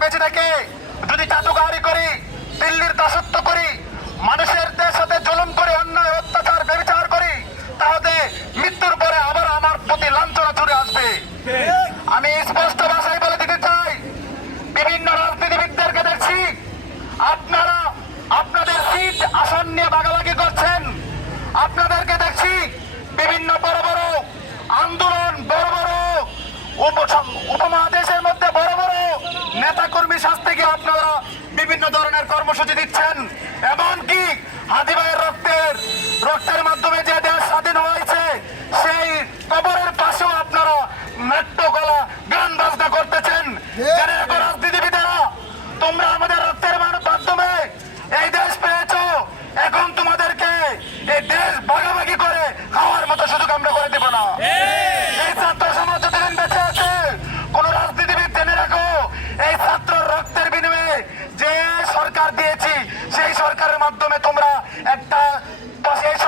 বেঁচে থেকে যদি চাটুকারি করি, দিল্লির দাসত্ব করি, মানুষের সাথে জুলুম করে, অন্যায় অত্যাচার ব্যভিচার করি, তাহলে মৃত্যুর পরে আবার আমার প্রতি লাঞ্ছনা ছুড়ে আসবে। আমি স্পষ্ট ভাষায় বলে দিতে চাই, বিভিন্ন রাজনীতিবিদদেরকে দেখছি আপনারা আপনাদের সিট আসন নিয়ে ভাগাভাগি করছেন। আপনাদেরকে দেখছি বিভিন্ন বড় বড় আন্দোলন, বড় বড় উপমহাদেশের মধ্যে বড় বড় নেতাকর্মী শাস্তি গিয়ে আপনারা বিভিন্ন ধরনের কর্মসূচি দিচ্ছেন। এমনকি হাদি ভাইয়ের রক্তের মাধ্যমে যে দেশ স্বাধীন হয়েছে, সেই কবরের পাশেও আপনারা নাট্য কলা, গান বাজনা করতেছেন। রাজনীতিবিদেরা, তোমরা আমাদের রক্তের মাধ্যমে এই দেশ পেয়েছো, এখন তোমাদেরকে এই দেশ ভাগাভাগি করে খাওয়ার মতো সুযোগ আমরা করে দেব না। এই ছাত্র সমাজ যতদিন বেঁচে আছে, কোন রাজনীতিবিদ জেনে রাখো, এই ছাত্র রক্তের বিনিময়ে যে সরকার দিয়েছি, সেই সরকারের মাধ্যমে তোমরা একটা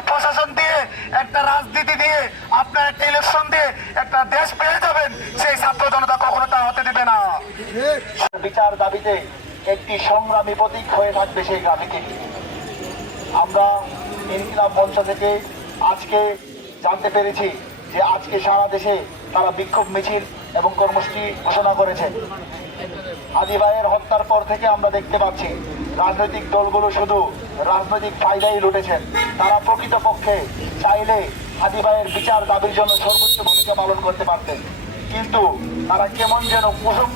প্রশাসন দিয়ে, একটা রাজনীতি দিয়ে, আপনার একটা ইলেকশন দিয়ে একটা দেশ পেয়ে যাবেন। সেই ছাত্র জনতা কখনো তা হতে দেবে না। বিচার দাবিতে একটি সংগ্রামী প্রতীক হয়ে থাকবে সেই গ্রাফিকে। আমরা ইনকিলাব মঞ্চ থেকে আজকে জানতে পেরেছি যে আজকে সারা দেশে তারা বিক্ষোভ মিছিল এবং কর্মসূচি ঘোষণা করেছে। হাদি ভাইয়ের হত্যার পর থেকে আমরা দেখতে পাচ্ছি রাজনৈতিক দলগুলো শুধু রাজনৈতিক ফায়দাই লুটেছেন। তারা প্রকৃতপক্ষে চাইলে হাদি ভাইয়ের বিচার দাবির জন্য সর্বোচ্চ ভূমিকা পালন করতে পারতেন, কিন্তু তারা কেমন যেন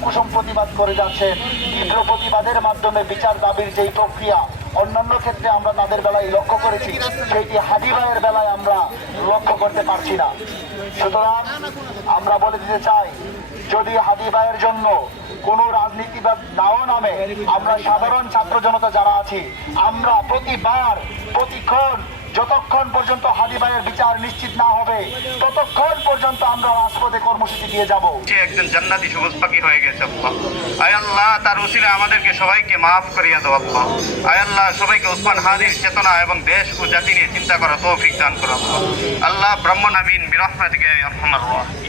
কুসুম প্রতিবাদ করে যাচ্ছেন। তীব্র প্রতিবাদের মাধ্যমে বিচার দাবির যেই প্রক্রিয়া অন্যান্য ক্ষেত্রে আমরা তাদের বেলায় লক্ষ্য করেছি, সেইটি হাদি ভাইয়ের বেলায় আমরা লক্ষ্য করতে পারছি না। সুতরাং আমরা বলে দিতে চাই, যদি হাদি ভাইয়ের জন্য কোন রাজনীতিবাদ নাও নামে, আমরা সাধারণ ছাত্র জনতা যারা আছি, আমরা প্রতিক্ষণ যতক্ষণ পর্যন্ত হাদি ভাইয়ের বিচার নিশ্চিত না হবে, ততক্ষণ পর্যন্ত আমরা রাজপথে কর্মসূচি দিয়ে যাব। একজন জান্নাতি সবুজ পাখি হয়ে গেছে আল্লাহ। আয় আল্লাহ, তার উসিলে আমাদেরকে সবাইকে মাফ করিয়া দাও আল্লাহ। আয় আল্লাহ, সবাইকে ওসমান হাদির চেতনা এবং দেশ ও জাতি নিয়ে চিন্তা করা তৌফিক দান করো আল্লাহ। আল্লাহ ব্রাহ্মণ আমিন বিরহমাতিকে আরহামার রাহিমিন।